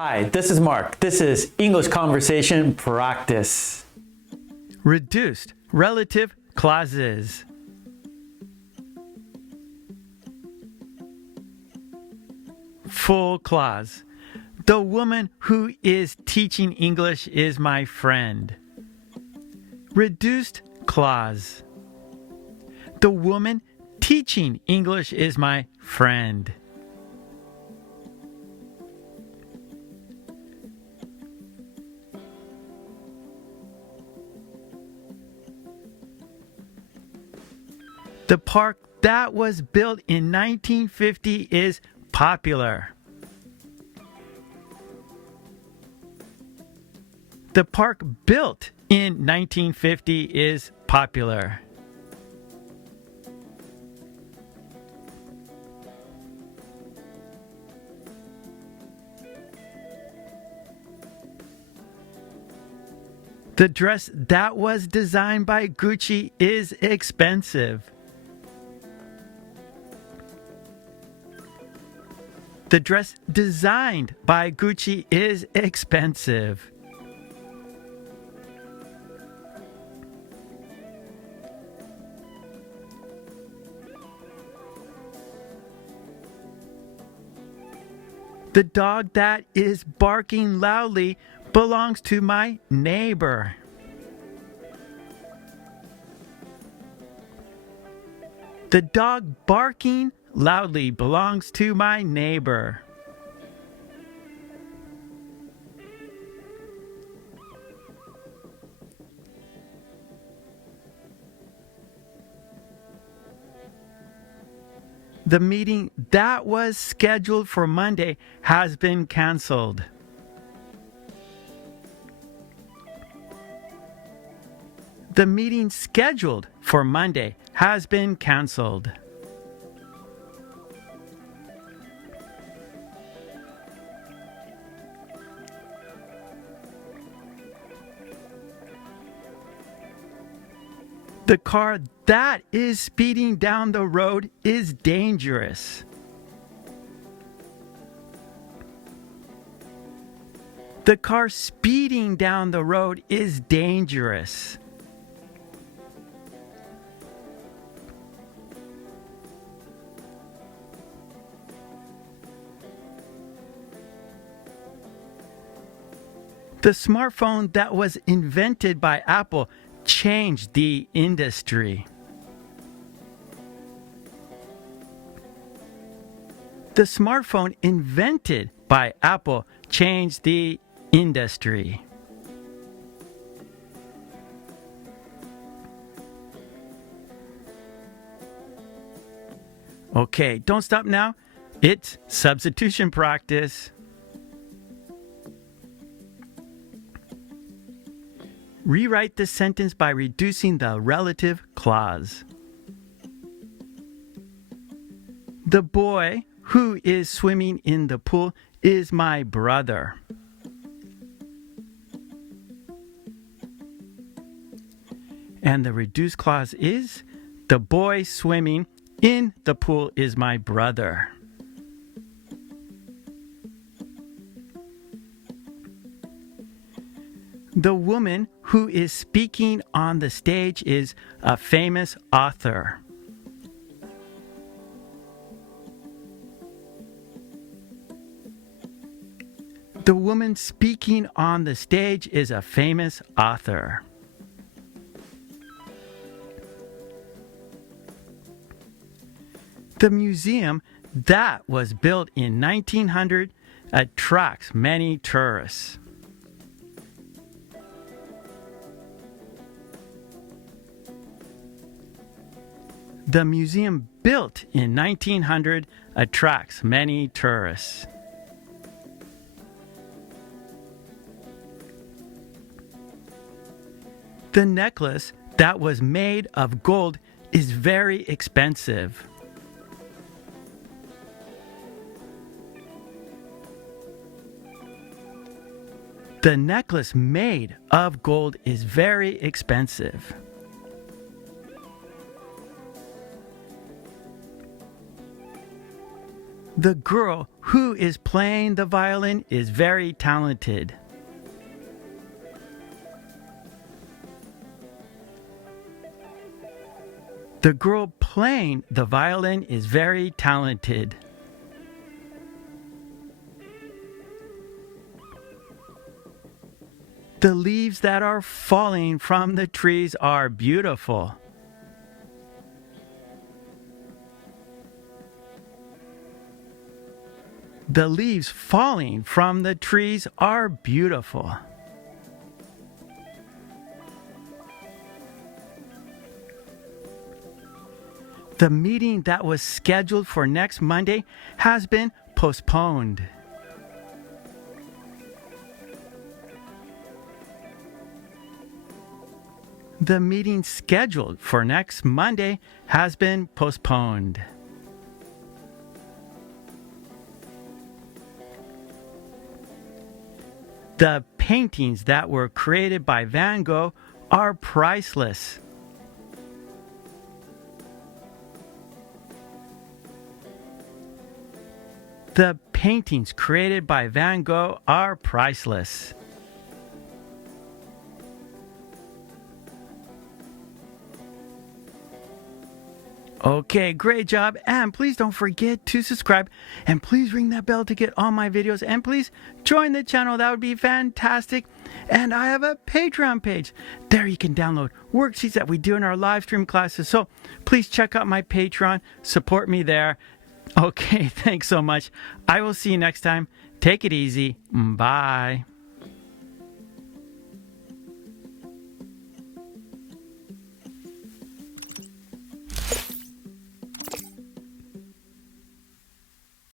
Hi, this is Mark. This is English Conversation Practice. Reduced relative clauses. Full clause. The woman who is teaching English is my friend. Reduced clause. The woman teaching English is my friend. The park that was built in 1950 is popular. The park built in 1950 is popular. The dress that was designed by Gucci is expensive. The dress designed by Gucci is expensive. The dog that is barking loudly belongs to my neighbor. The dog barking loudly belongs to my neighbor. The meeting that was scheduled for Monday has been canceled. The meeting scheduled for Monday has been canceled. The car that is speeding down the road is dangerous. The car speeding down the road is dangerous. The smartphone that was invented by Apple changed the industry. The smartphone invented by Apple changed the industry. Okay, don't stop now. It's substitution practice. Rewrite this sentence by reducing the relative clause. The boy who is swimming in the pool is my brother. And the reduced clause is, the boy swimming in the pool is my brother. The woman who is speaking on the stage is a famous author. The woman speaking on the stage is a famous author. The museum that was built in 1900 attracts many tourists. The museum built in 1900 attracts many tourists. The necklace that was made of gold is very expensive. The necklace made of gold is very expensive. The girl who is playing the violin is very talented. The girl playing the violin is very talented. The leaves that are falling from the trees are beautiful. The leaves falling from the trees are beautiful. The meeting that was scheduled for next Monday has been postponed. The meeting scheduled for next Monday has been postponed. The paintings that were created by Van Gogh are priceless. The paintings created by Van Gogh are priceless. Okay, great job. And please don't forget to subscribe. And please ring that bell to get all my videos. And please join the channel. That would be fantastic. And I have a Patreon page. There you can download worksheets that we do in our live stream classes. So please check out my Patreon. Support me there. Okay, thanks so much. I will see you next time. Take it easy. Bye.